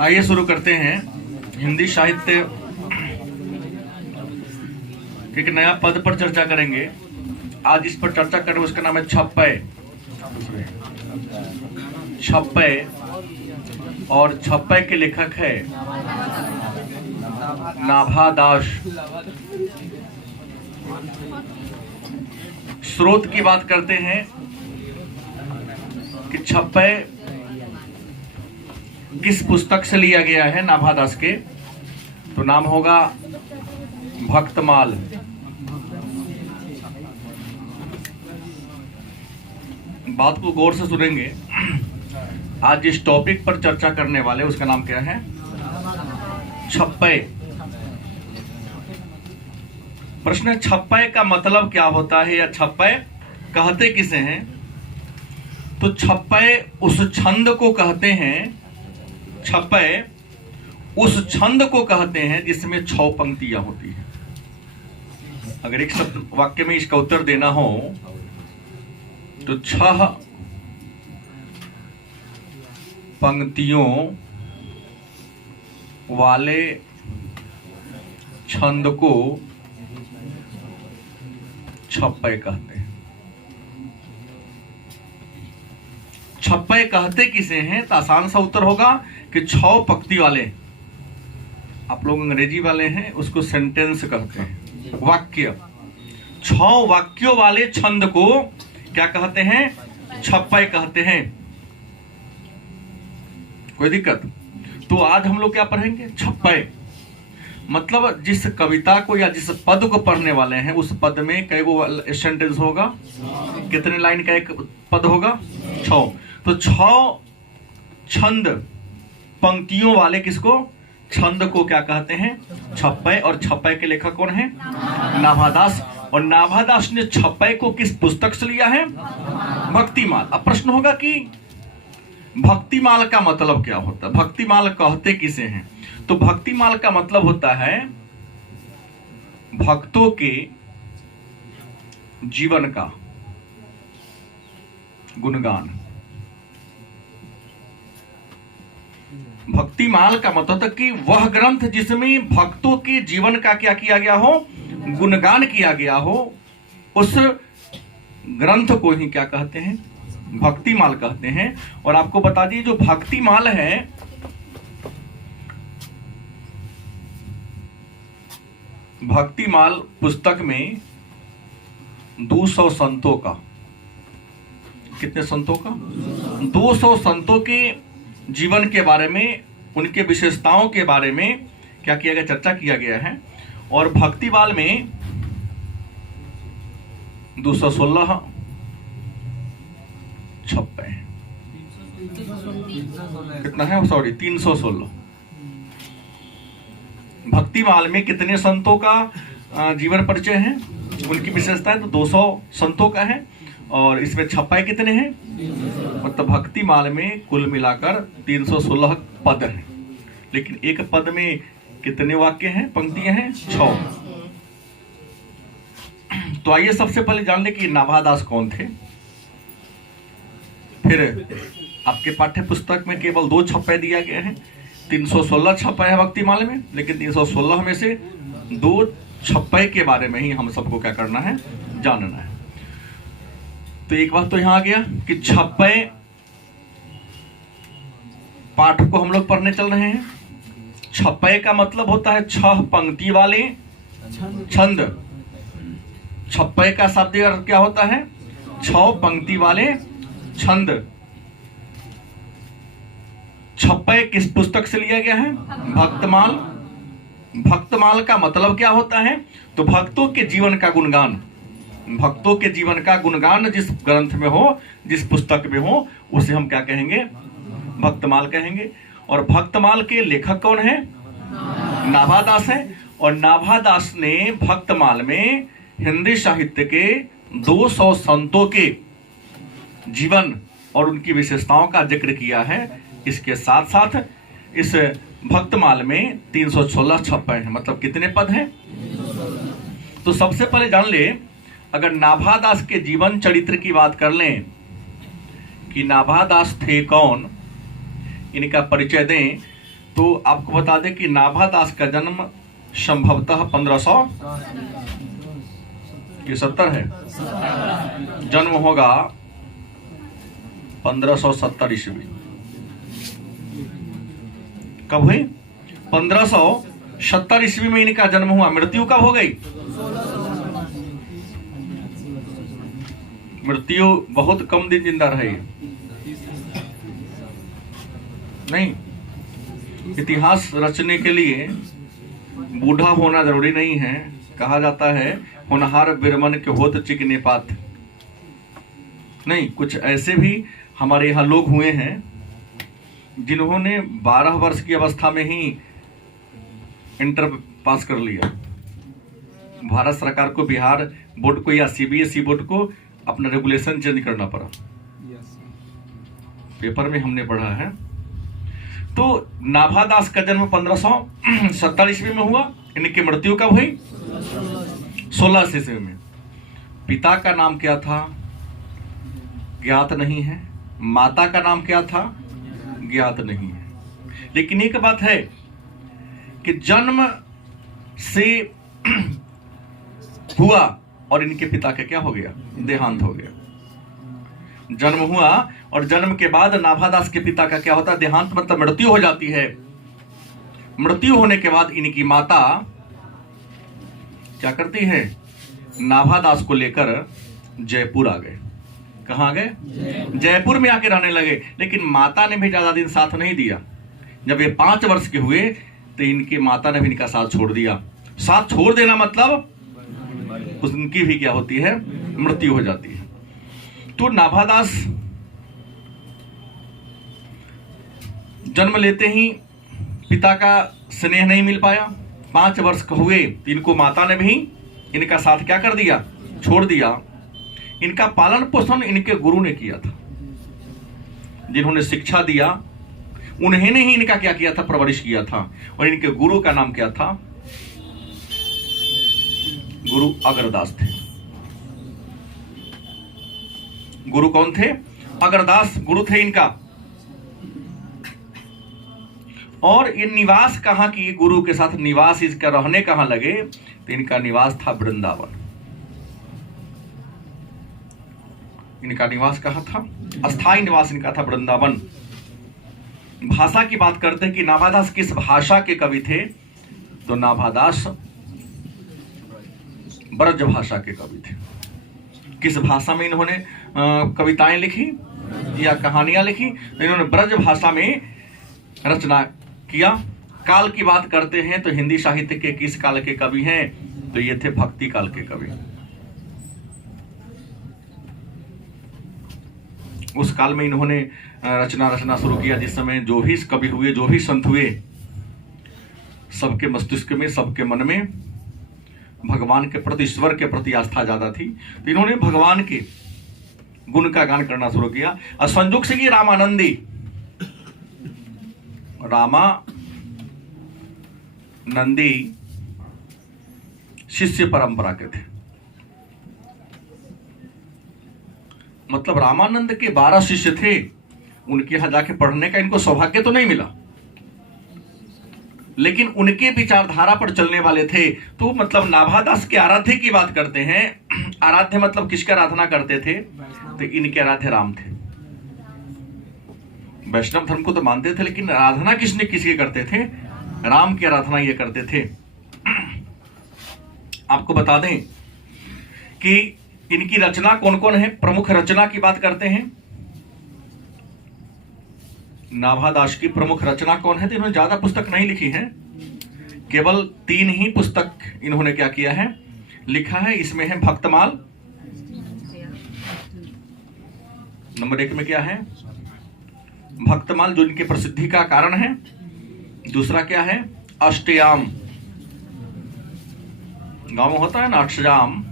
आइए शुरू करते हैं। हिंदी साहित्य के एक नया पद पर चर्चा करेंगे। आज इस पर चर्चा करें, उसका नाम है छप्पय। छप्पय, और छप्पय के लेखक है नाभा दास। स्रोत की बात करते हैं कि छप्पय किस पुस्तक से लिया गया है नाभा दास के, तो नाम होगा भक्तमाल। बात को गौर से सुनेंगे। आज जिस टॉपिक पर चर्चा करने वाले उसका नाम क्या है? छप्पय। प्रश्न है, छप्पय का मतलब क्या होता है या छप्पय कहते किसे हैं? तो छप्पय उस छंद को कहते हैं, छप्पय उस छंद को कहते हैं जिसमें 6 पंक्तियां होती हैं। अगर एक शब्द वाक्य में इसका उत्तर देना हो तो 6 पंक्तियों वाले छंद को छप्पय कहते हैं। छप्पय कहते किसे हैं? तो आसान सा उत्तर होगा कि 6 पंक्ति वाले, आप लोग अंग्रेजी वाले हैं उसको सेंटेंस कहते हैं, वाक्य। 6 वाक्यों वाले छंद को क्या कहते हैं? छप्पय कहते हैं। कोई दिक्कत? तो आज हम लोग क्या पढ़ेंगे? छप्पय मतलब जिस कविता को या जिस पद को पढ़ने वाले हैं उस पद में कई गो सेंटेंस होगा, कितने लाइन का एक पद होगा? 6। तो 6 छंद पंक्तियों वाले किसको? छंद को क्या कहते हैं? छप्पय। और छप्पय के लेखक कौन है? नाभा दास। और नाभा दास ने छप्पय को किस पुस्तक से लिया है? भक्तिमाल। अब प्रश्न होगा कि भक्तिमाल का मतलब क्या होता है? भक्तिमाल कहते किसे हैं? तो भक्तिमाल का मतलब होता है भक्तों के जीवन का गुणगान। भक्तिमाल का मतलब होता है कि वह ग्रंथ जिसमें भक्तों के जीवन का क्या किया गया हो? गुणगान किया गया हो, उस ग्रंथ को ही क्या कहते हैं? भक्तिमाल कहते हैं। और आपको बता दिए जो भक्तिमाल है, भक्तिमाल पुस्तक में 200 संतों का, कितने संतों का? 200 संतों के जीवन के बारे में, उनके विशेषताओं के बारे में क्या किया गया? चर्चा किया गया है। और भक्तिमाल में 216 छप्पय, कितना है? सॉरी 316। भक्तिमाल में कितने संतों का जीवन परिचय है, उनकी विशेषता है? तो 200 संतों का है। और इसमें छप्पय कितने हैं? मतलब भक्तिमाल में कुल मिलाकर 316 पद हैं। लेकिन एक पद में कितने वाक्य हैं, पंक्तियां हैं? 6। तो आइए सबसे पहले जान ले कि नाभा दास कौन थे। फिर आपके पाठ्य पुस्तक में केवल 2 छप्पय दिया गया है। 316 छप्पय है भक्तिमाल में, लेकिन 316 में से 2 छप्पय के बारे में ही हम सबको क्या करना है? जानना है। तो एक बात तो यहां आ गया कि छप्पय पाठ को हम लोग पढ़ने चल रहे हैं। छप्पय का मतलब होता है 6 पंक्ति वाले छंद। छप्पय का शब्द अर्थ क्या होता है? 6 पंक्ति वाले छंद। छप्पय किस पुस्तक से लिया गया है? भक्तमाल। भक्तमाल का मतलब क्या होता है? तो भक्तों के जीवन का गुणगान। भक्तों के जीवन का गुणगान जिस ग्रंथ में हो, जिस पुस्तक में हो, उसे हम क्या कहेंगे? भक्तमाल कहेंगे। और भक्तमाल के लेखक कौन है? नाभा दास है। और नाभा दास ने भक्तमाल में हिंदी साहित्य के 200 संतों के जीवन और उनकी विशेषताओं का जिक्र किया है। इसके साथ साथ इस भक्तमाल में 316 छप्पय हैं। मतलब कितने पद हैं? तो सबसे पहले जान ले, अगर नाभा दास के जीवन चरित्र की बात कर लें कि नाभा दास थे कौन, इनका परिचय दें, तो आपको बता दें कि नाभादास का जन्म संभवतः 1500 की 70 है, जन्म होगा 1570 ईस्वी। कब हुई? 1570 ईस्वी में इनका जन्म हुआ। मृत्यु कब हो गई? मृत्यु बहुत कम दिन जिंदा रहे। नहीं, इतिहास रचने के लिए बूढ़ा होना जरूरी नहीं है। कहा जाता है होनहार बिरमन के होत चिकने पात। नहीं, कुछ ऐसे भी हमारे यहाँ लोग हुए हैं जिन्होंने 12 वर्ष की अवस्था में ही इंटर पास कर लिया। भारत सरकार को, बिहार बोर्ड को या सीबीएसई बोर्ड को अपना रेगुलेशन चेंज करना पड़ा। पेपर में हमने पढ़ा है। तो नाभादास का जन्म 1570 ईस्वी में हुआ। इनकी मृत्यु कब हुई? 16 ईस्वी में। पिता का नाम क्या था ज्ञात नहीं है, माता का नाम क्या था ज्ञात नहीं है। लेकिन एक बात है कि जन्म से हुआ और इनके पिता का क्या हो गया? देहांत हो गया। जन्म हुआ और जन्म के बाद नाभादास के पिता का क्या होता है? देहांत, मतलब मृत्यु हो जाती है। मृत्यु होने के बाद इनकी माता क्या करती है? नाभादास को लेकर जयपुर आ गए। कहां गए? जयपुर में आके रहने लगे। लेकिन माता ने भी ज्यादा दिन साथ नहीं दिया। जब ये 5 वर्ष के हुए तो इनकी माता ने भी इनका साथ छोड़ दिया। साथ छोड़ देना मतलब उनकी भी क्या होती है? मृत्यु हो जाती है। तो नाभादास जन्म लेते ही पिता का स्नेह नहीं मिल पाया। 5 वर्ष के हुए तो इनको माता ने भी इनका साथ क्या कर दिया? छोड़ दिया। इनका पालन पोषण इनके गुरु ने किया था, जिन्होंने शिक्षा दिया उन्हें ही इनका क्या किया था? परवरिश किया था। और इनके गुरु का नाम क्या था? गुरु अगरदास थे। गुरु कौन थे? अगरदास गुरु थे इनका। और ये निवास कहां की? गुरु के साथ निवास इसका रहने कहां लगे? तो इनका निवास था वृंदावन। इनका निवास कहां था? अस्थायी निवास इनका था वृंदावन। भाषा की बात करते हैं कि नाभादास किस भाषा के कवि थे? तो नाभादास ब्रज भाषा के कवि थे। किस भाषा में इन्होंने कविताएं लिखी या कहानियां लिखी? तो इन्होंने ब्रज भाषा में रचना किया। काल की बात करते हैं तो हिंदी साहित्य के किस काल के कवि हैं? तो ये थे भक्ति काल के कवि। उस काल में इन्होंने रचना शुरू किया जिस समय जो भी कवि हुए, जो भी संत हुए, सबके मस्तिष्क में, सबके मन में भगवान के प्रति, ईश्वर के प्रति आस्था ज्यादा थी। तो इन्होंने भगवान के गुण का गान करना शुरू किया। और संयोग से ये रामानंदी, रामानंदी शिष्य परंपरा के थे। मतलब रामानंद के 12 शिष्य थे। उनके यहां जाके पढ़ने का इनको सौभाग्य तो नहीं मिला, लेकिन उनके विचारधारा पर चलने वाले थे। तो मतलब नाभादास के आराध्य की बात करते हैं। आराध्य मतलब किसका आराधना करते थे? तो इनके आराध्य राम थे। वैष्णव धर्म को तो मानते थे, लेकिन आराधना किसने किसकी करते थे? राम की आराधना ये करते थे। आपको बता दें कि इनकी रचना कौन कौन है। प्रमुख रचना की बात करते हैं, नाभादास की प्रमुख रचना कौन है? तो इन्होंने ज्यादा पुस्तक नहीं लिखी है, केवल 3 ही पुस्तक इन्होंने क्या किया है? लिखा है। इसमें है भक्तमाल, नंबर 1 में क्या है? भक्तमाल, जो इनके प्रसिद्धि का कारण है। दूसरा क्या है? अष्टयाम, गांव में होता है ना अष्टयाम,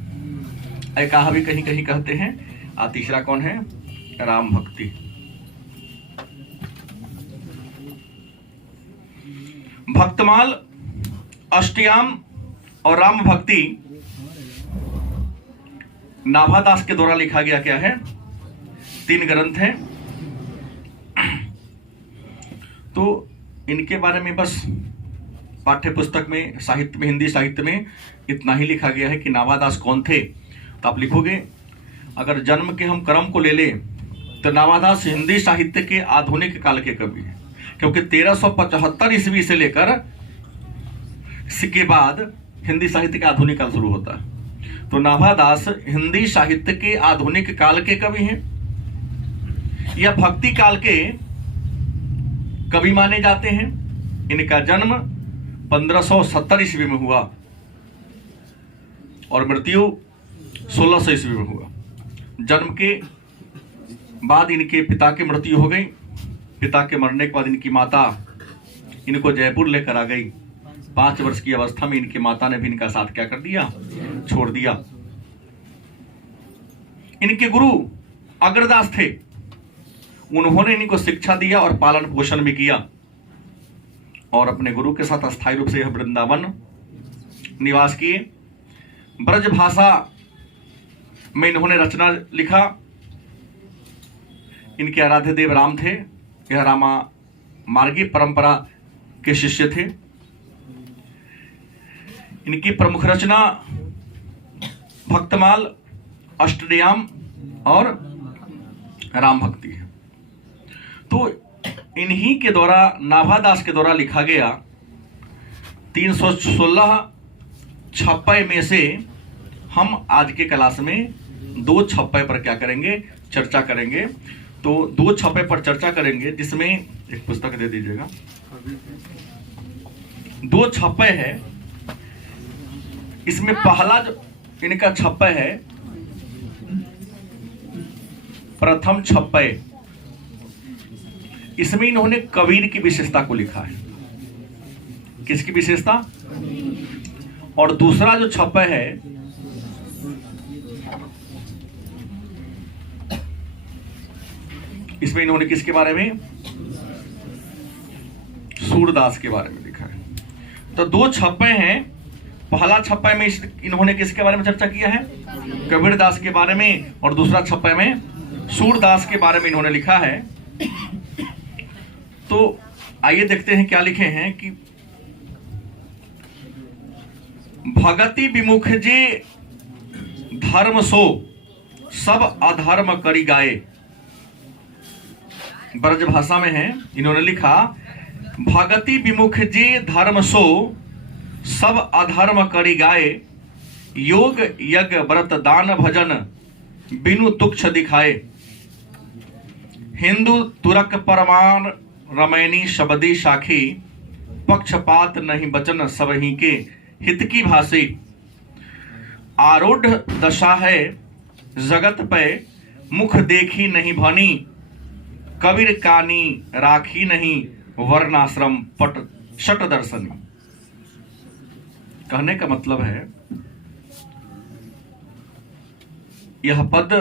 एकाह भी कहीं कहीं कहते हैं। और तीसरा कौन है? राम भक्ति। भक्तमाल, अष्टयाम और राम भक्ति नाभादास के द्वारा लिखा गया क्या है? 3 ग्रंथ हैं। तो इनके बारे में बस पाठ्य पुस्तक में, साहित्य में, हिंदी साहित्य में इतना ही लिखा गया है कि नाभादास कौन थे। तो आप लिखोगे, अगर जन्म के हम क्रम को ले लें तो नाभादास हिंदी साहित्य के आधुनिक काल के कवि हैं, क्योंकि 1375 ईस्वी से लेकर इसके बाद हिंदी साहित्य का आधुनिक काल शुरू होता है। तो नाभादास हिंदी साहित्य के आधुनिक काल के कवि हैं या भक्ति काल के कवि माने जाते हैं। इनका जन्म 1570 ईस्वी में हुआ और मृत्यु 1600 ईस्वी में हुआ। जन्म के बाद इनके पिता की मृत्यु हो गई। पिता के मरने के बाद इनकी माता इनको जयपुर लेकर आ गई। 5 वर्ष की अवस्था में इनकी माता ने भी इनका साथ क्या कर दिया, छोड़ दिया। इनके गुरु अग्रदास थे, उन्होंने इनको शिक्षा दिया और पालन पोषण भी किया और अपने गुरु के साथ अस्थायी रूप से यह वृंदावन निवास किए। ब्रज भाषा में इन्होंने रचना लिखा। इनके आराध्य देव राम थे। यह रामा मार्गी परंपरा के शिष्य थे। इनकी प्रमुख रचना भक्तमाल, अष्टयाम और राम भक्ति है। तो इन्हीं के द्वारा, नाभादास के द्वारा लिखा गया 316 छप्पय में से हम आज के क्लास में 2 छप्पय पर क्या करेंगे, चर्चा करेंगे। तो 2 छप्पय पर चर्चा करेंगे, जिसमें एक पुस्तक दे दीजिएगा। 2 छप्पय है। इसमें पहला जो इनका छप्पय है, प्रथम छप्पय, इसमें इन्होंने कबीर की विशेषता को लिखा है। किसकी विशेषता? और दूसरा जो छप्पय है, इसमें इन्होंने किसके बारे में, सूरदास के बारे में लिखा है। तो 2 छप्पय हैं। पहला छप्पय में इन्होंने किसके बारे में चर्चा किया है, कबीर दास के बारे में, और दूसरा छप्पय में सूरदास के बारे में इन्होंने लिखा है। तो आइए देखते हैं क्या लिखे हैं कि भगति विमुख जे धर्म सो सब अधर्म करी गाए। ब्रज भाषा में है। इन्होंने लिखा, भगति विमुख जे धर्म सो सब अधर्म करी गाए। योग यज्ञ व्रत दान भजन बिनु तुक्ष दिखाए। हिंदू तुरक परमाण रमैनी शबदी साखी। पक्षपात नहीं बचन सबही के हित की भाषी। आरूढ़ दशा है जगत पे मुख देखी नहीं भनी। कबीर कानी राखी नहीं वर्णाश्रम पट शट दर्शनी। कहने का मतलब है, यह पद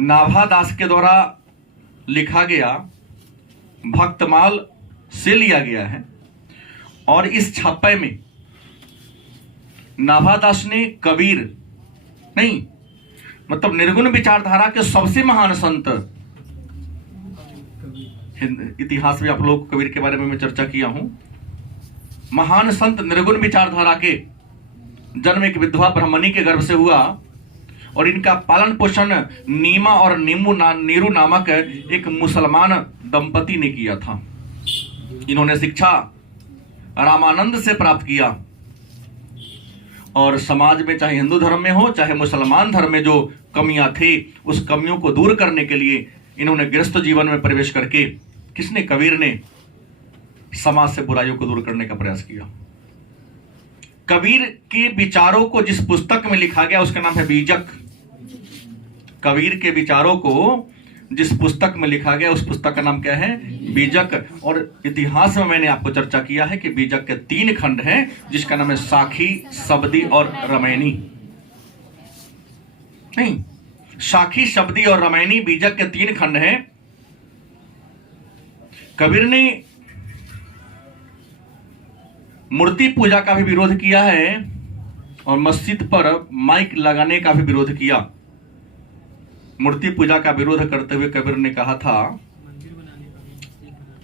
नाभादास के द्वारा लिखा गया भक्तमाल से लिया गया है। और इस छप्पय में नाभादास ने कबीर नहीं, मतलब निर्गुण विचारधारा के सबसे महान संत, इतिहास में आप लोग कबीर के बारे में मैं चर्चा किया हूं, महान संत निर्गुण विचारधारा के जन्म एक विधवा ब्राह्मणी के गर्भ से हुआ और इनका पालन पोषण नीमा और नीरू नामक एक मुसलमान दंपति ने किया था। इन्होंने शिक्षा रामानंद से प्राप्त किया और समाज में, चाहे हिंदू धर्म में हो चाहे मुसलमान धर्म में, जो कमियां थी उस कमियों को दूर करने के लिए इन्होंने गृहस्थ जीवन में प्रवेश करके, किसने, कबीर ने, समाज से बुराइयों को दूर करने का प्रयास किया। कबीर के विचारों को जिस पुस्तक में लिखा गया उसका नाम है बीजक। कबीर के विचारों को जिस पुस्तक में लिखा गया उस पुस्तक का नाम क्या है, बीजक। और इतिहास में मैंने आपको चर्चा किया है कि बीजक के 3 खंड हैं, जिसका नाम है साखी, शब्दी और रामायणी। नहीं, साखी, शब्दी और रामायणी बीजक के 3 खंड हैं। कबीर ने मूर्ति पूजा का भी विरोध किया है और मस्जिद पर माइक लगाने का भी विरोध किया। मूर्ति पूजा का विरोध करते हुए कबीर ने कहा था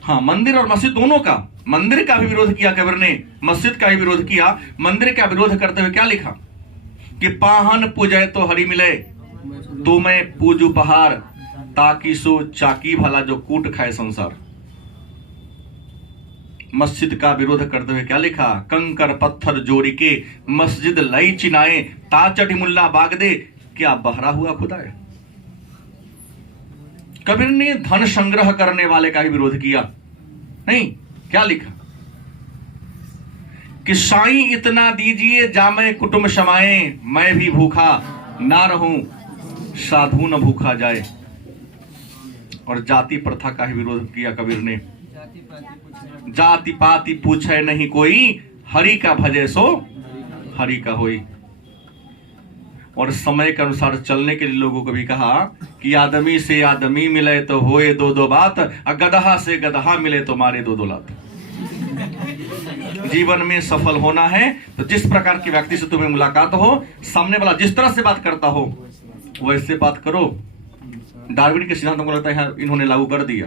हाँ, मंदिर और मस्जिद दोनों का, मंदिर का भी विरोध किया कबीर ने, मस्जिद का भी विरोध किया। मंदिर का विरोध करते हुए क्या लिखा कि पाहन पूजय तो हरि मिले, तो मैं पूजू पहाड़, ताकि सो चाकी भला जो कूट खाए संसार। मस्जिद का विरोध करते हुए क्या लिखा, कंकर पत्थर जोड़ी के मस्जिद लई चिनाए, ताचटी मुल्ला बागदे, क्या बहरा हुआ खुदा है। कबीर ने धन संग्रह करने वाले का भी विरोध किया। नहीं, क्या लिखा कि साईं इतना दीजिए जामे कुटुंब समाए, मैं भी भूखा ना रहूं साधु न भूखा जाए। और जाति प्रथा का ही विरोध किया कबीर ने, जाति पाति पूछे नहीं कोई, हरि का भजे सो हरि का होई। और समय के अनुसार चलने के लिए लोगों को भी कहा कि आदमी से आदमी मिले तो होए दो दो बात, और गदहा से गदहा मिले तो मारे दो दो लात। जीवन में सफल होना है तो जिस प्रकार के व्यक्ति से तुम्हें मुलाकात हो, सामने वाला जिस तरह से बात करता हो वैसे बात करो। डार्विन के सिद्धांत को लगता है इन्होंने लागू कर दिया।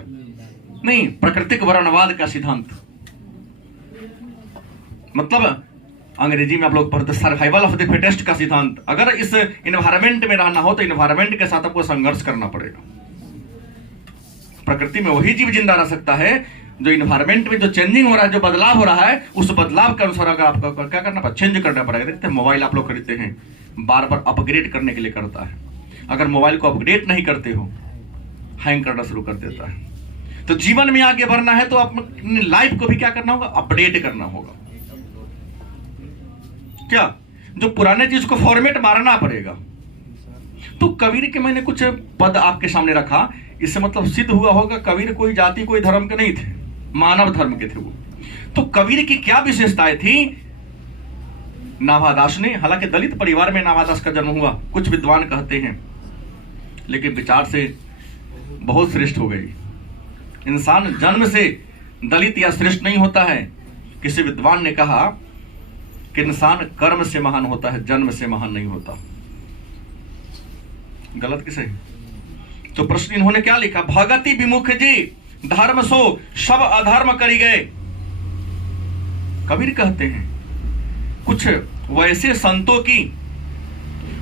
नहीं, प्राकृतिक वर्णवाद का सिद्धांत, मतलब अंग्रेजी में आप लोग पढ़ते सर्वाइवल ऑफ द फिटेस्ट का सिद्धांत। अगर इस इन्वायरमेंट में रहना हो तो इन्वायरमेंट के साथ आपको संघर्ष करना पड़ेगा। प्रकृति में वही जीव जिंदा रह सकता है जो इन्वायरमेंट में जो चेंजिंग हो रहा है, जो बदलाव हो रहा है, उस बदलाव के अनुसार अगर आपको क्या करना पड़ेगा, चेंज करना पड़ेगा। देखते हैं मोबाइल आप लोग खरीदते हैं, बार बार अपग्रेड करने के लिए करता है। अगर मोबाइल को अपग्रेड नहीं करते हो, हैंग करना शुरू कर देता है। तो जीवन में आगे बढ़ना है तो अपनी लाइफ को भी क्या करना होगा, अपडेट करना होगा। क्या, जो पुराने चीज को फॉर्मेट मारना पड़ेगा। तो कबीर के मैंने कुछ पद आपके सामने रखा, इससे मतलब सिद्ध हुआ होगा कबीर कोई जाति कोई धर्म के नहीं थे, मानव धर्म के थे वो। तो कबीर की क्या विशेषताएं थी। नाभादास ने, हालांकि दलित परिवार में नाभादास का जन्म हुआ, कुछ विद्वान कहते हैं, लेकिन विचार से बहुत श्रेष्ठ हो गई। इंसान जन्म से दलित या श्रेष्ठ नहीं होता है। किसी विद्वान ने कहा कि इंसान कर्म से महान होता है, जन्म से महान नहीं होता। गलत किसे? तो प्रश्न इन्होंने क्या लिखा, भगति विमुख जी धर्म सो सब अधर्म करी गए। कबीर कहते हैं कुछ वैसे संतों की,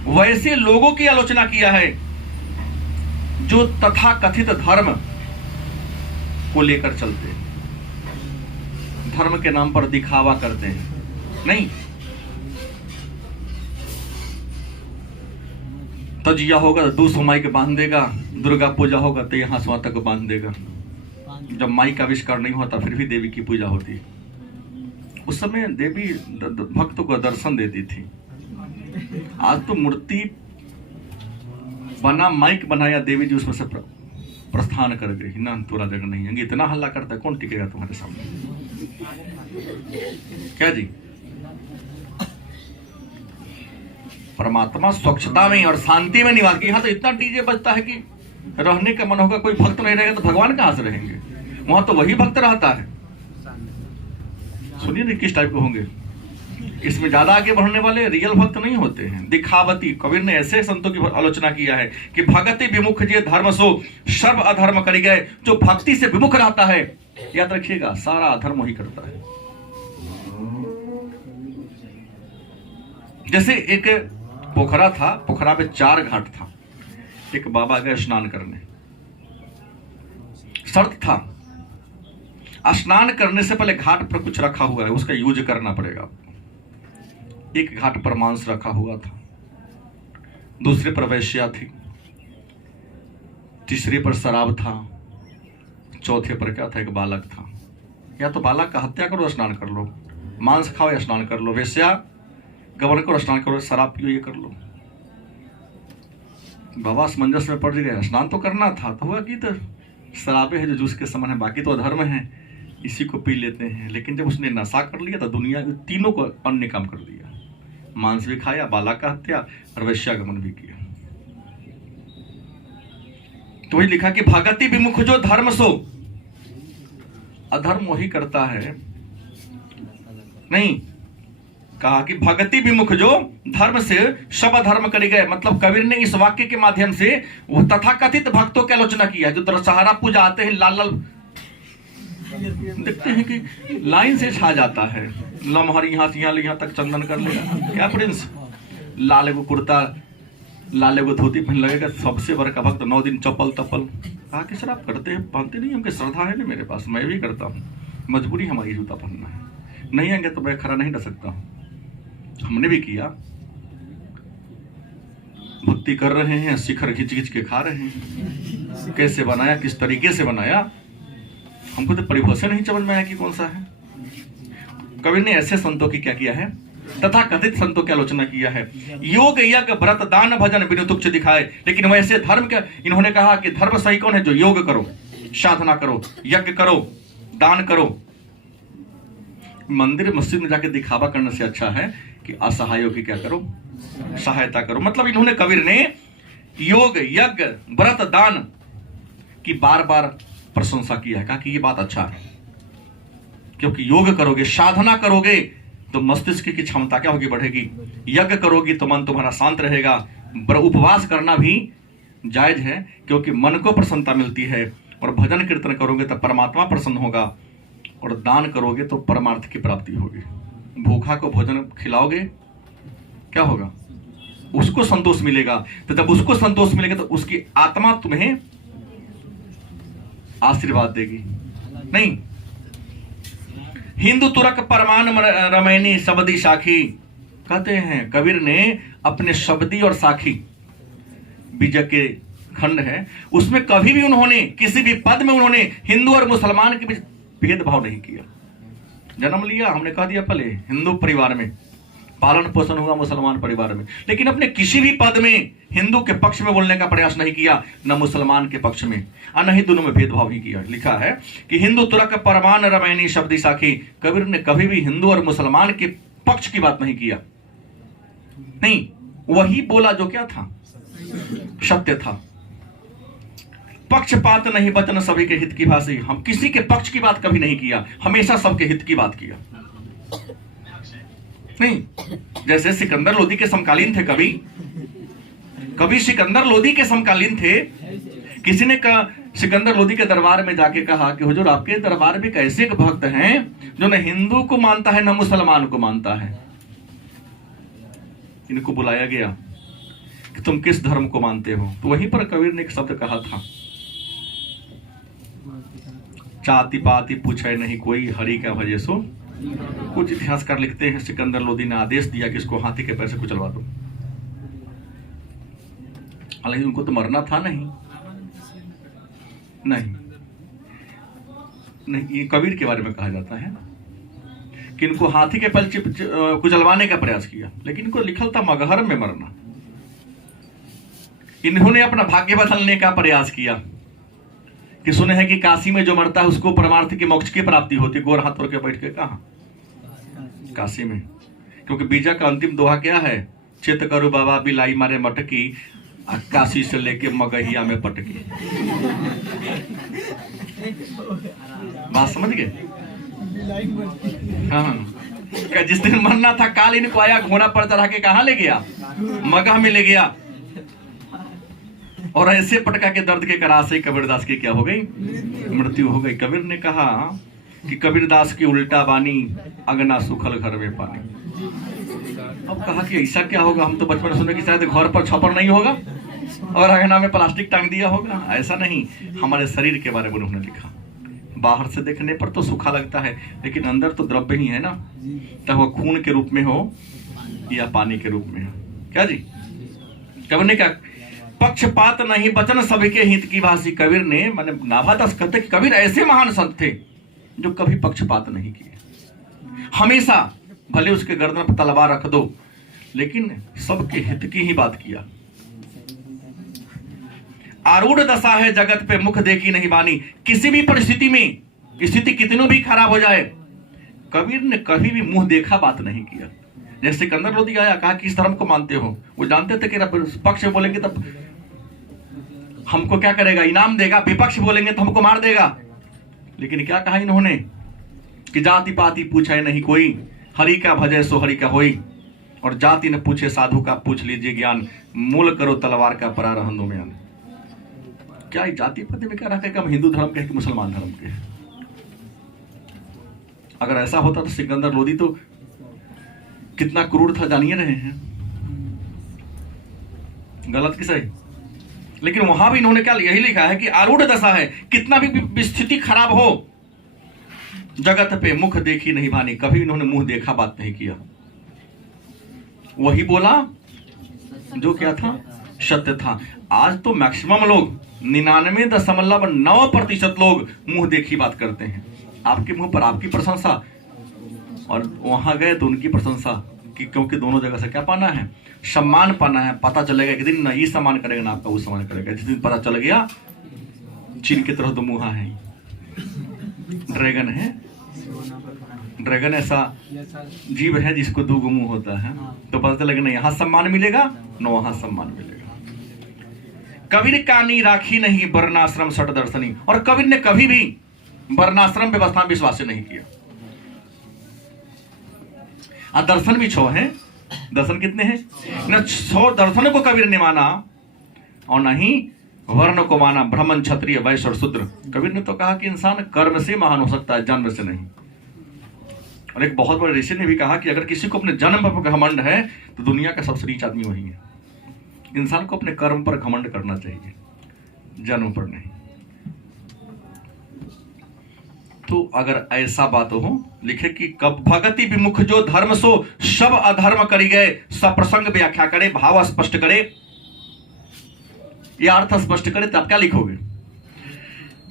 वैसे लोगों की आलोचना किया है जो तथा कथित धर्म को लेकर चलते हैं, धर्म के नाम पर दिखावा करते हैं। नहीं, तजिया होगा तो 200 माई के बांध देगा, दुर्गा पूजा होगा तो यहाँ सवा तक बांध देगा। जब माई का आविष्कार नहीं होता फिर भी देवी की पूजा होती है। उस समय देवी भक्तों को दर्शन देती थी। आज तो मूर्ति बना, माइक बनाया, देवी जी उसमें से प्रस्थान कर गई ना, तोरा जगह नहीं है। इतना हल्ला करता है, कौन टिकेगा तुम्हारे सामने? क्या जी, परमात्मा स्वच्छता में और शांति में निवास। यहाँ तो इतना डीजे बजता है कि रहने का मन होगा, कोई भक्त नहीं रहेगा तो भगवान कहां से रहेंगे? वहां तो वही भक्त रहता है। सुनिए ना किस टाइप के होंगे। इसमें ज्यादा आगे बढ़ने वाले रियल भक्त नहीं होते हैं, दिखावती। कबीर ने ऐसे संतों की आलोचना किया है कि भगति विमुख जे धर्म सो सर्व अधर्म करी गए। जो भक्ति से विमुख रहता है, याद रखिएगा, सारा अधर्म ही करता है। जैसे एक पोखरा था, पोखरा पे 4 घाट था। एक बाबा गए स्नान करने, शर्त था स्नान करने से पहले घाट पर कुछ रखा हुआ है, उसका यूज करना पड़ेगा। एक घाट पर मांस रखा हुआ था, दूसरे पर वैश्या थी, तीसरे पर शराब था, चौथे पर क्या था, एक बालक था। या तो बालक का हत्या करो स्नान कर लो, मांस खाओ या स्नान कर लो, वैश्या गबन करो स्नान करो, शराब पियो ये कर लो। बाबा असमंजस में पड़ गया, स्नान तो करना था, तो हुआ कि तो शराबे है जो जूस के समान है, बाकी तो अधर्म है, इसी को पी लेते हैं। लेकिन जब उसने नशा कर लिया तो दुनिया तीनों को अन्य काम कर दिया, मांस भी खाया, बालक का हत्या और वैश्यागमन भी किया। तो वही लिखा कि भगति विमुख जो धर्म सो, अधर्म वही करता है। नहीं, कहा कि भगति विमुख जो धर्म से सब अधर्म करे गए। मतलब कबीर ने इस वाक्य के माध्यम से वो तथाकथित भक्तों की आलोचना की है जो दशहरा पूजा आते हैं, लाल लाल देखते हैं कि लाइन से छा जाता है, लम्हर यहाँ से यहाँ तक चंदन कर लेगा। क्या प्रिंस, लाल एगो कुर्ता, लाल एगो धोती पहन लगेगा, सबसे बड़का भक्त, 9 दिन चप्पल तप्पल। कहा कि सर आप करते हैं, पहनते नहीं, हमके श्रद्धा है ना मेरे पास, मैं भी करता हूँ, मजबूरी हमारी जूता पहनना है, नहीं आएंगे तो मैं खड़ा नहीं रह सकता हूँ। हमने भी किया, भक्ति कर रहे हैं, शिखर खिंच खिंच के खा रहे हैं। कैसे बनाया, किस तरीके से बनाया, हमको तो परिभाषा नहीं समझ में आया कि कौन सा है। कबीर ने ऐसे संतों की क्या किया है, तथा कथित संतों की आलोचना किया है। योग यज्ञ व्रत दान भजन बिनु तुच्छ दिखाए, लेकिन वैसे धर्म के इन्होंने कहा कि धर्म सही कौन है, जो योग करो, साधना करो, यज्ञ करो, दान करो। मंदिर मस्जिद में जाके दिखावा करने से अच्छा है कि असहायों की क्या करो, सहायता करो। मतलब इन्होंने, कबीर ने योग यज्ञ व्रत दान की बार बार प्रशंसा किया है, कहा कि ये बात अच्छा है, क्योंकि योग करोगे, साधना करोगे तो मस्तिष्क की क्षमता क्या होगी, बढ़ेगी। यज्ञ करोगी तो मन तुम्हारा शांत रहेगा। उपवास करना भी जायज है, क्योंकि मन को प्रसन्नता मिलती है। और भजन कीर्तन करोगे तो परमात्मा प्रसन्न होगा। और दान करोगे तो परमार्थ की प्राप्ति होगी। भूखा को भोजन खिलाओगे, क्या होगा, उसको संतोष मिलेगा। तो जब उसको संतोष मिलेगा तो उसकी आत्मा तुम्हें आशीर्वाद देगी। नहीं, हिंदू तुरक परमान रमैनी शब्दी साखी, कहते हैं कबीर ने अपने शब्दी और साखी बीजक के खंड है, उसमें कभी भी उन्होंने किसी भी पद में उन्होंने हिंदू और मुसलमान के बीच भेदभाव नहीं किया। जन्म लिया, हमने कह दिया पहले, हिंदू परिवार में, पालन पोषण हुआ मुसलमान परिवार में, लेकिन अपने किसी भी पद में हिंदू के पक्ष में बोलने का प्रयास नहीं किया, न मुसलमान के पक्ष में, और न ही दोनों में भेदभाव ही किया। लिखा है कि हिंदू तुरक परमान रमैनी शब्दी साखी, कबीर ने कभी भी हिंदू और मुसलमान के पक्ष की बात नहीं किया। नहीं, वही बोला जो क्या था, सत्य था। पक्षपात नहीं वचन सभी के हित की भाषी, हम किसी के पक्ष की बात कभी नहीं किया, हमेशा सबके हित की बात किया। नहीं, जैसे सिकंदर लोदी के समकालीन थे कभी सिकंदर लोदी के समकालीन थे। किसी ने कहा, सिकंदर लोदी के दरबार में जाके कहा कि हुजूर आपके दरबार में एक ऐसे भक्त हैं जो न हिंदू को मानता है न मुसलमान को मानता है। इनको बुलाया गया कि तुम किस धर्म को मानते हो, तो वहीं पर कबीर ने एक शब्द कहा था, जाति पाति पूछे नहीं कोई, हरि का भजे सो। कुछ इतिहासकार लिखते हैं सिकंदर लोदी ने आदेश दिया कि इसको हाथी के पैर से कुचलवा दो। हालांकि उनको तो मरना था नहीं, ये कबीर के बारे में कहा जाता है कि इनको हाथी के पैर कुचलवाने का प्रयास किया, लेकिन इनको लिखल था मगहर में मरना। इन्होंने अपना भाग्य बदलने का प्रयास किया कि सुने हैं कि काशी में जो मरता है उसको परमार्थ की मोक्ष की प्राप्ति होती। गोर हाथ के बैठ के कहा, काशी में, क्योंकि बीजा का अंतिम दोहा क्या है, चित करू बाबा बिलाई मारे मटकी, काशी से लेके मगहिया में पटकी। बात समझ गए? हाँ, जिस दिन मरना था काल इनको आया, घोड़ा पर चढ़ा के कहां ले गया, मगह में ले गया, और ऐसे पटका के दर्द के करा से कबीरदास की क्या हो गई, मृत्यु हो गई। कबीर ने कहा कि कबीरदास की उल्टा बानी, अगना सुखल घर में पानी। अब कहा कि ऐसा क्या होगा, हम तो बचपन में सुने कि शायद घर पर छप्पर नहीं होगा और अगना में प्लास्टिक टांग दिया होगा। ऐसा नहीं, हमारे शरीर के बारे में उन्होंने लिखा। बाहर से देखने पर तो सूखा लगता है, लेकिन अंदर तो द्रव्य ही है ना, चाहे वह खून के रूप में हो या पानी के रूप में हो। क्या जी, कबीर ने क्या, पक्षपात नहीं वचन सभी के हित की भाषी। कबीर ने, मैंने नाभादास कहते कि कबीर ऐसे महान संत थे जो कभी पक्षपात नहीं किए, हमेशा भले उसके गर्दन पर तलवार रख दो लेकिन सबके हित की ही बात किया। आरूढ़ दशा है जगत पे मुख देखी नहीं बानी, किसी भी परिस्थिति में स्थिति कितनी भी खराब हो जाए, कबीर ने कभी भी मुंह देखा बात नहीं किया। जैसे सिकंदर लोदी आया, कहा किस धर्म को मानते हो, वो जानते थे कि पक्ष बोलेंगे तब हमको क्या करेगा, इनाम देगा, विपक्ष बोलेंगे तो हमको मार देगा। लेकिन क्या कहा इन्होंने कि जाति पाति पूछे नहीं कोई, हरि का भजय सो हरि का होई, और जाति न पूछे साधु का पूछ लीजिए ज्ञान, मूल करो तलवार का परा रहंदो में आन। क्या जाति पाति में क्या रखा, हम हिंदू धर्म के कि मुसलमान धर्म के, अगर ऐसा होता तो सिकंदर लोदी तो कितना क्रूर था, जानिए रहे हैं। गलत कि सही? लेकिन वहां भी इन्होंने क्या यही लिखा है कि आरूढ़ दशा है, कितना भी स्थिति खराब हो, जगत पे मुख देखी नहीं भानी। कभी इन्होंने मुंह देखा बात नहीं किया, वही बोला जो क्या था, सत्य था। आज तो मैक्सिमम लोग 99.9% लोग मुंह देखी बात करते हैं। आपके मुंह पर आपकी प्रशंसा, और वहां गए तो उनकी प्रशंसा, कि क्योंकि दोनों जगह से क्या पाना है, सम्मान पाना है। पता चलेगा एक दिन ना ये सम्मान करेगा ना आपका वो सम्मान करेगा। जिस दिन पता चल गया चीन की तरह तो मुहा है, ड्रैगन है, ड्रैगन ऐसा जीव है जिसको दो मुंह होता है। तो पता चलेगा ना यहाँ सम्मान मिलेगा ना वहां सम्मान मिलेगा। कबीर कानी राखी नहीं वर्णाश्रम सट दर्शनी, और कबीर ने कभी भी वर्णाश्रम व्यवस्था में विश्वास नहीं किया। दर्शन भी 6 है। दर्शन कितने हैं? 6 दर्शनों को कबीर ने माना, और नहीं वर्ण को माना, ब्राह्मण क्षत्रिय वैश्य और शूद्र। कबीर ने तो कहा कि इंसान कर्म से महान हो सकता है, जन्म से नहीं। और एक बहुत बड़े ऋषि ने भी कहा कि अगर किसी को अपने जन्म पर घमंड है तो दुनिया का सबसे नीच आदमी वही है। इंसान को अपने कर्म पर घमंड करना चाहिए, जन्म पर नहीं। तो अगर ऐसा बात हो, लिखे कि कब भगति विमुख जो धर्म सो सब अधर्म करी गए, सप्रसंग व्याख्या करे, भाव स्पष्ट करे, या अर्थ स्पष्ट करे, तब क्या लिखोगे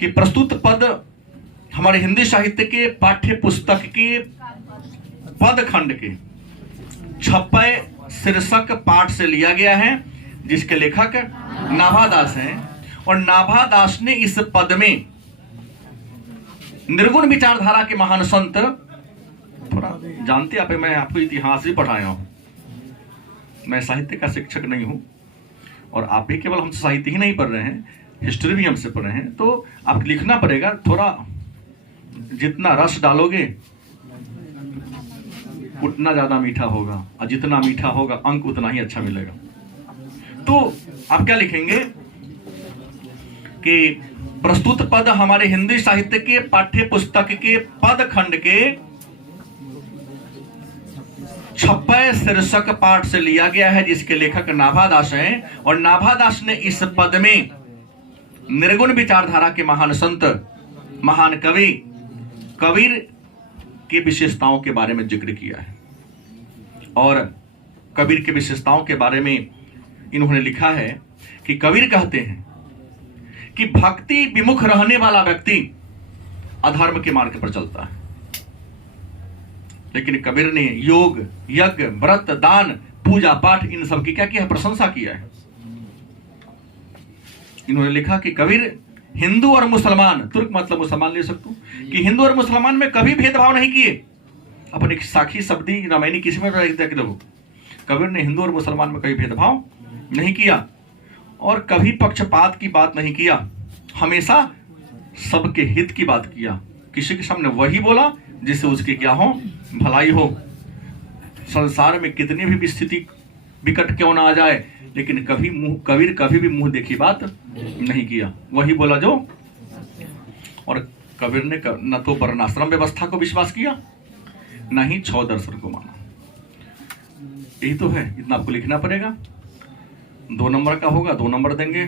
कि प्रस्तुत पद हमारे हिंदी साहित्य के पाठ्य पुस्तक के पद खंड के 56 शीर्षक पाठ से लिया गया है, जिसके लेखक नाभादास हैं। और नाभादास ने इस पद में निर्गुण विचारधारा के महान संत, थोड़ा जानते आप, मैं आपको इतिहास भी पढ़ाया हूं, मैं साहित्य का शिक्षक नहीं हूं, और आप भी केवल हम साहित्य ही नहीं पढ़ रहे हैं, हिस्ट्री भी हमसे पढ़ रहे हैं। तो आप लिखना पड़ेगा, थोड़ा जितना रस डालोगे उतना ज्यादा मीठा होगा, और जितना मीठा होगा अंक उतना ही अच्छा मिलेगा। तो आप क्या लिखेंगे कि प्रस्तुत पद हमारे हिंदी साहित्य के पाठ्य पुस्तक के पद खंड के 56 शीर्षक पाठ से लिया गया है, जिसके लेखक नाभादास हैं। और नाभादास ने इस पद में निर्गुण विचारधारा के महान संत, महान कवि कबीर की विशेषताओं के बारे में जिक्र किया है। और कबीर की विशेषताओं के बारे में इन्होंने लिखा है कि कबीर कहते हैं कि भक्ति विमुख रहने वाला व्यक्ति अधर्म के मार्ग पर चलता है, लेकिन कबीर ने योग, यज्ञ, व्रत, दान, पूजा पाठ, इन सब की क्या किया है? प्रशंसा किया है। इन्होंने लिखा कि कबीर हिंदू और मुसलमान, तुर्क मतलब मुसलमान ले सकता हूं, कि हिंदू और मुसलमान में कभी भेदभाव नहीं किए। अपनी साखी शब्दी रामायणी किसी में देखो, कबीर ने हिंदू और मुसलमान में कभी भेदभाव नहीं किया, और कभी पक्षपात की बात नहीं किया, हमेशा सबके हित की बात किया। किसी के सामने वही बोला जिससे उसकी क्या हो, भलाई हो। संसार में कितनी भी स्थिति विकट क्यों ना आ जाए, लेकिन कबीर कभी भी मुंह देखी बात नहीं किया, वही बोला जो। और कबीर ने न तो वर्णाश्रम व्यवस्था को विश्वास किया, न ही 6 दर्शन को माना। यही तो है, इतना आपको लिखना पड़ेगा। 2 नंबर का होगा 2 नंबर देंगे,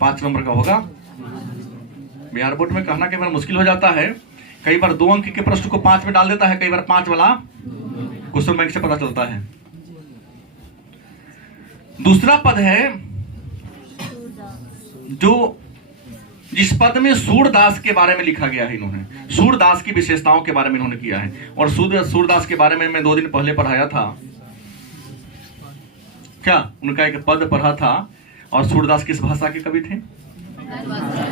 5 नंबर का होगा। बिहार बोर्ड में कहना कई बार मुश्किल हो जाता है, कई बार 2 अंक के प्रश्न को 5 में डाल देता है, कई बार 5 वाला क्वेश्चन बैंक से पता चलता है। दूसरा पद है जो जिस पद में सूरदास के बारे में लिखा गया है, इन्होंने सूरदास की विशेषताओं के बारे में इन्होंने किया है। और सूरदास के बारे में मैं 2 दिन पहले पढ़ाया था, क्या उनका एक पद पढ़ा था। और सूरदास किस भाषा के कवि थे?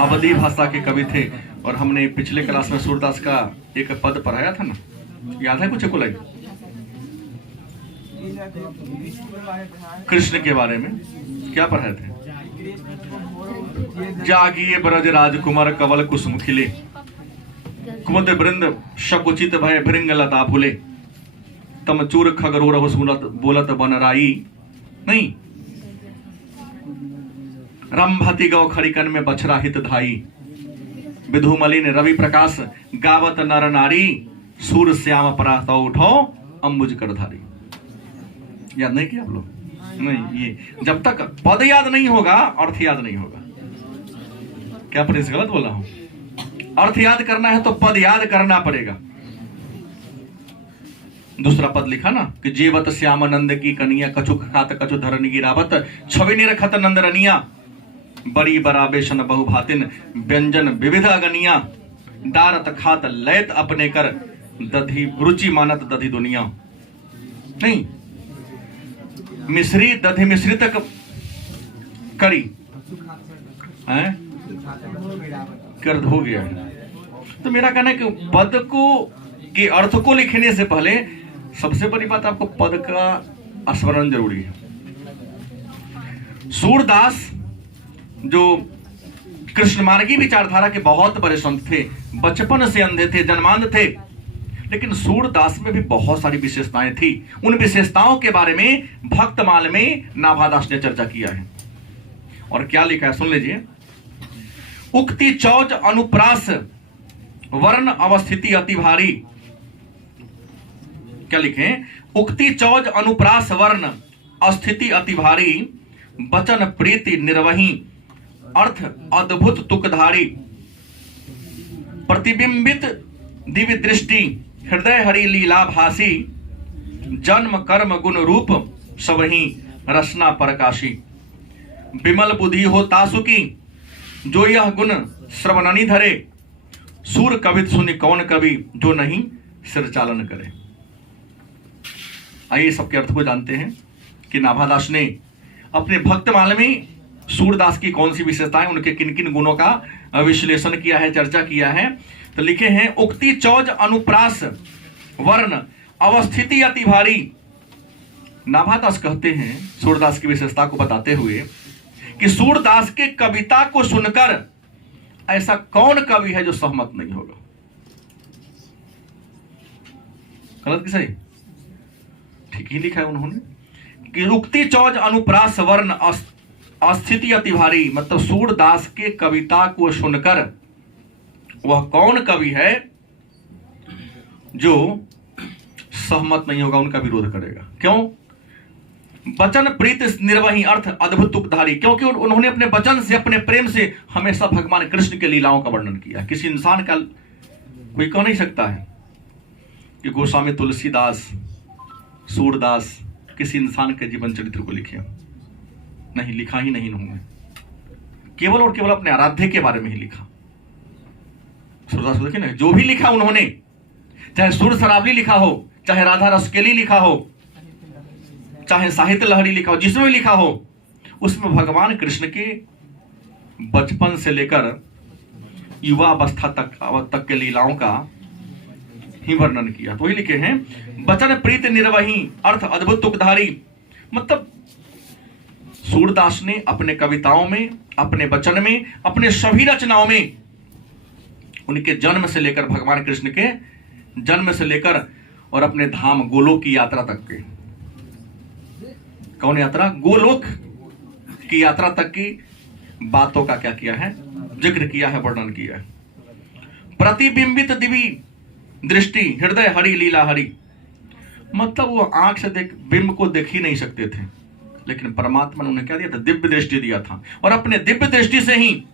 अवधी भाषा के कवि थे। और हमने पिछले क्लास में सूरदास का एक पद पढ़ाया था ना, याद है कुछ को लगे? कृष्ण के बारे में क्या पढ़ाए थे? जागिए ब्रज राजकुमार कवल कुसुम खिले, कुमुद वृंद शकुचित भय भृंग लता फूले, तम चूर खगरोर सुनत बोलत बनराई। नहीं, रंभति गौ खड़िकन में बछरा हित धाई, विधु मलिन रवि प्रकाश गावत नर नारी, सूर श्याम परात उठो अंबुज करधारी। याद नहीं किया आप लोग? नहीं, ये जब तक पद याद नहीं होगा अर्थ याद नहीं होगा। क्या प्रिंस गलत बोला हूं? अर्थ याद करना है तो पद याद करना पड़ेगा। दूसरा पद लिखा ना कि जेवत श्याम नंद की कनिया, कछु खात कछु धरनी की रावत, छवि निरखत नंद रनिया, बड़ी बराबेशन बहुभातिन, व्यंजन विविध अगनिया, डारत खात लैत अपने कर, दधी रुचि मानत दधी दुनिया। नहीं, मिश्री दधी मिश्रित करी है कर हो गया। तो मेरा कहना है कि पद को के अर्थ को लिखने से पहले सबसे बड़ी बात आपको पद का स्मरण जरूरी है। सूरदास जो कृष्ण मार्गी विचारधारा के बहुत बड़े संत थे, बचपन से अंधे थे, जन्मांध थे, लेकिन सूरदास में भी बहुत सारी विशेषताएं थी। उन विशेषताओं के बारे में भक्तमाल में नाभादास ने चर्चा किया है। और क्या लिखा है सुन लीजिए। उक्ति चौज अनुप्रास वर्ण अवस्थिति अति भारी। क्या लिखे? उक्ति चौज अनुप्रास वर्ण अस्थिति अति भारी, वचन प्रीति निर्वही अर्थ अद्भुत तुकधारी, प्रतिबिंबित दिव्य दृष्टि हृदय हरि लीला भासी, जन्म कर्म गुण रूप सबही रसना प्रकाशी, विमल बुद्धि हो तासुकी जो यह गुण श्रवणनी धरे, सूर कवित सुनि कौन कवि जो नहीं सिर चालन करे। आइए सबके अर्थ को जानते हैं कि नाभादास ने अपने भक्तमाल में सूरदास की कौन सी विशेषताएं, उनके किन किन गुणों का विश्लेषण किया है, चर्चा किया है। तो लिखे हैं उक्ति चौज अनुप्रास वर्ण अवस्थिति अति भारी। नाभादास कहते हैं सूरदास की विशेषता को बताते हुए कि सूरदास के कविता को सुनकर ऐसा कौन कवि है जो सहमत नहीं होगा। गलत कि सही? ठीक ही लिखा है उन्होंने कि उक्ति चौज अनुप्रास वर्ण अस्थिति अति भारी, मतलब सूरदास के कविता को सुनकर वह कौन कवि है जो सहमत नहीं होगा, उनका विरोध करेगा। क्यों? वचन प्रीत निर्वही अर्थ अद्भुत तुकधारी, क्योंकि उन्होंने अपने वचन से, अपने प्रेम से हमेशा भगवान कृष्ण के लीलाओं का वर्णन किया। किसी इंसान का कोई कह नहीं सकता है कि गोस्वामी तुलसीदास, सूरदास किसी इंसान के जीवन चरित्र को लिखे। नहीं, लिखा ही नहीं उन्होंने। केवल और केवल अपने आराध्य के बारे में ही लिखा। सूरदास देखिए ना, जो भी लिखा उन्होंने, चाहे सुर शरावली लिखा हो, चाहे राधा रसकेली लिखा हो, चाहे साहित्य लहरी लिखा हो, जिसमें भी लिखा हो, उसमें भगवान कृष्ण के बचपन से लेकर युवा अवस्था तक के लीलाओं का ही वर्णन किया। तो वही लिखे हैं वचन प्रीत निर्वही अर्थ अद्भुत तुकधारी, मतलब सूरदास ने अपने कविताओं में, अपने वचन में, अपने सभी रचनाओं में उनके जन्म से लेकर, भगवान कृष्ण के जन्म से लेकर और अपने धाम गोलोक की यात्रा तक के, कौन यात्रा? गोलोक की यात्रा तक की बातों का क्या किया है? जिक्र किया है, वर्णन किया है। प्रतिबिंबित दिव्य दृष्टि हृदय हरि लीला हरि, मतलब वो आंख से बिंब को देख ही नहीं सकते थे, लेकिन परमात्मा ने उन्हें क्या दिया था? दिव्य दृष्टि दिया था। और अपने दिव्य दृष्टि से ही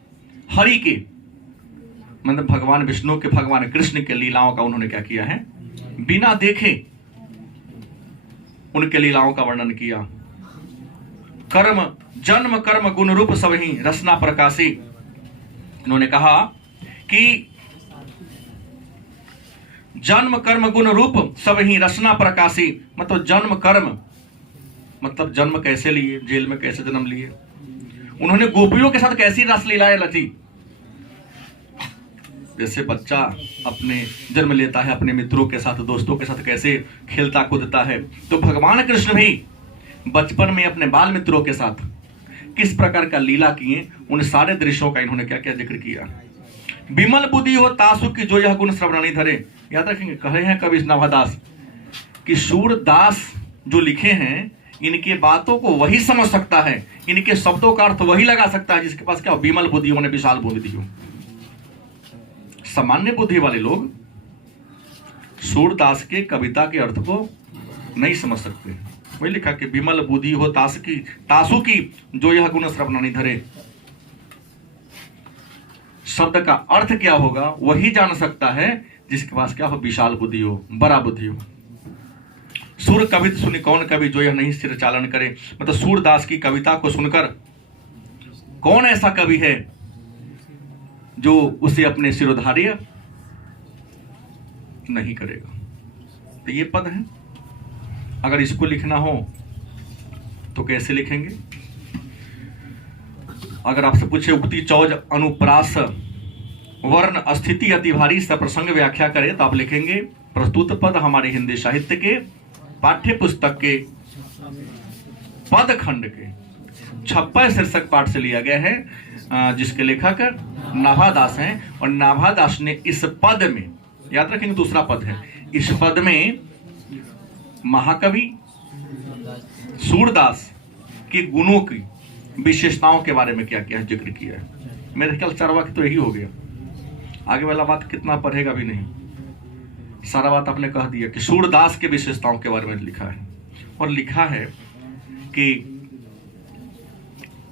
हरि के, मतलब भगवान विष्णु के, भगवान कृष्ण के लीलाओं का उन्होंने क्या किया है? बिना देखे उनके लीलाओं का वर्णन किया। कर्म जन्म कर्म गुण रूप सबही रसना प्रकाशी, उन्होंने कहा कि जन्म कर्म गुण रूप सबही रसना प्रकाशी, मतलब जन्म कर्म, मतलब जन्म कैसे लिए, जेल में कैसे जन्म लिए, उन्होंने गोपियों के साथ कैसी रासलीलाएं रची। जैसे बच्चा अपने जन्म लेता है, अपने मित्रों के साथ, दोस्तों के साथ कैसे खेलता कूदता है, तो भगवान कृष्ण भी बचपन में अपने बाल मित्रों के साथ किस प्रकार का लीला किए, उन सारे दृश्यों का इन्होंने क्या क्या जिक्र किया। विमल बुद्धि हो तासु की जो यह गुण श्रवणानी धरे। याद रखेंगे, कहे हैं कवि नाभादास कि सूरदास जो लिखे हैं, इनके बातों को वही समझ सकता है, इनके शब्दों का अर्थ वही लगा सकता है जिसके पास क्या विमल बुद्धि हो, विशाल बुद्धि हो। सामान्य बुद्धि वाले लोग सूरदास के कविता के अर्थ को नहीं समझ सकते। वही लिखा कि विमल बुद्धि हो तासु की जो यह गुण श्रवण नहीं धरे। शब्द का अर्थ क्या होगा वही जान सकता है जिसके पास क्या हो, विशाल बुद्धि हो, बड़ा बुद्धि हो। सूर कवित सुनि कौन कवि जो यह नहीं सिर चालन करे। मतलब सूरदास की कविता को सुनकर कौन ऐसा कवि है जो उसे अपने सिरोधार्य नहीं करेगा। तो ये पद है। अगर इसको लिखना हो तो कैसे लिखेंगे? अगर आपसे पूछे उक्ति चौज अनुप्रास वर्ण स्थिति अति भारी सप्रसंग व्याख्या करे तो आप लिखेंगे प्रस्तुत पद हमारे हिंदी साहित्य के पाठ्य पुस्तक के पद खंड के 56 शीर्षक पाठ से लिया गया है, जिसके लेखक नाभादास हैं। और नाभादास ने इस पद में, याद रखेंगे दूसरा पद है, इस पद में महाकवि सूरदास के गुणों की विशेषताओं के बारे में क्या क्या जिक्र किया है। मेरे ख्याल चार वाक्य तो यही हो गया। आगे वाला बात कितना पढ़ेगा भी नहीं, सारा बात आपने कह दिया कि सूरदास के विशेषताओं के बारे में लिखा है। और लिखा है कि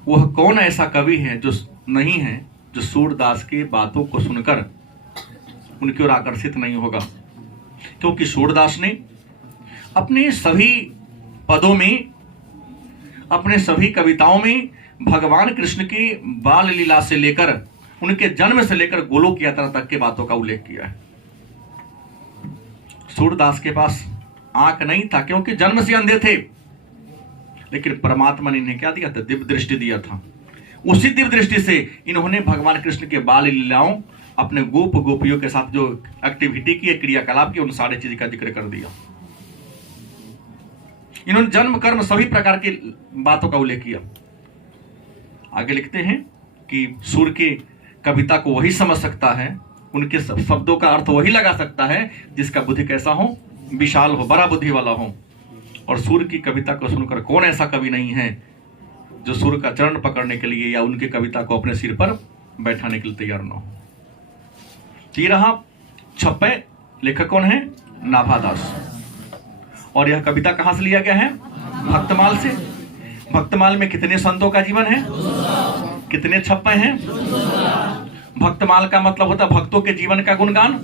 वह कौन ऐसा कवि है जो नहीं है जो सूरदास की बातों को सुनकर उनकी ओर आकर्षित नहीं होगा। क्योंकि सूरदास ने अपने सभी पदों में, अपने सभी कविताओं में भगवान कृष्ण की बाल लीला से लेकर उनके जन्म से लेकर गोलोक यात्रा तक के बातों का उल्लेख किया है। सूरदास के पास आंख नहीं था क्योंकि जन्म से अंधे थे, लेकिन परमात्मा ने इन्हें क्या दिया था? दिव्य दृष्टि दिया था। उसी दिव्य दृष्टि से इन्होंने भगवान कृष्ण के बाल लीलाओं, अपने गोप गोपियों के साथ जो एक्टिविटी की, क्रियाकलाप की, उन सारे चीज का जिक्र कर दिया। इन्होंने जन्म कर्म सभी प्रकार की बातों का उल्लेख किया। आगे लिखते हैं कि सूर की कविता को वही समझ सकता है, उनके शब्दों का अर्थ वही लगा सकता है जिसका बुद्धि कैसा हो? विशाल हो, बड़ा बुद्धि वाला हो। और सूर की कविता को सुनकर कौन ऐसा कवि नहीं है जो सूर का चरण पकड़ने के लिए या उनकी कविता को अपने सिर पर बैठाने के लिए तैयार न हो। ये रहा 56। लेखक कौन है? नाभादास। और यह कविता कहां से लिया गया है? भक्तमाल से। भक्तमाल में कितने संतों का जीवन है? कितने 56 हैं? भक्तमाल का मतलब होता है भक्तों के जीवन का गुणगान,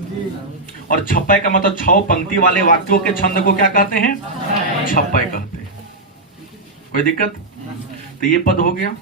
और 56 का मतलब 6 पंक्ति वाले वाक्यों के छंद को क्या कहते हैं? 56 कहते हैं। कोई दिक्कत? तो ये पद हो गया।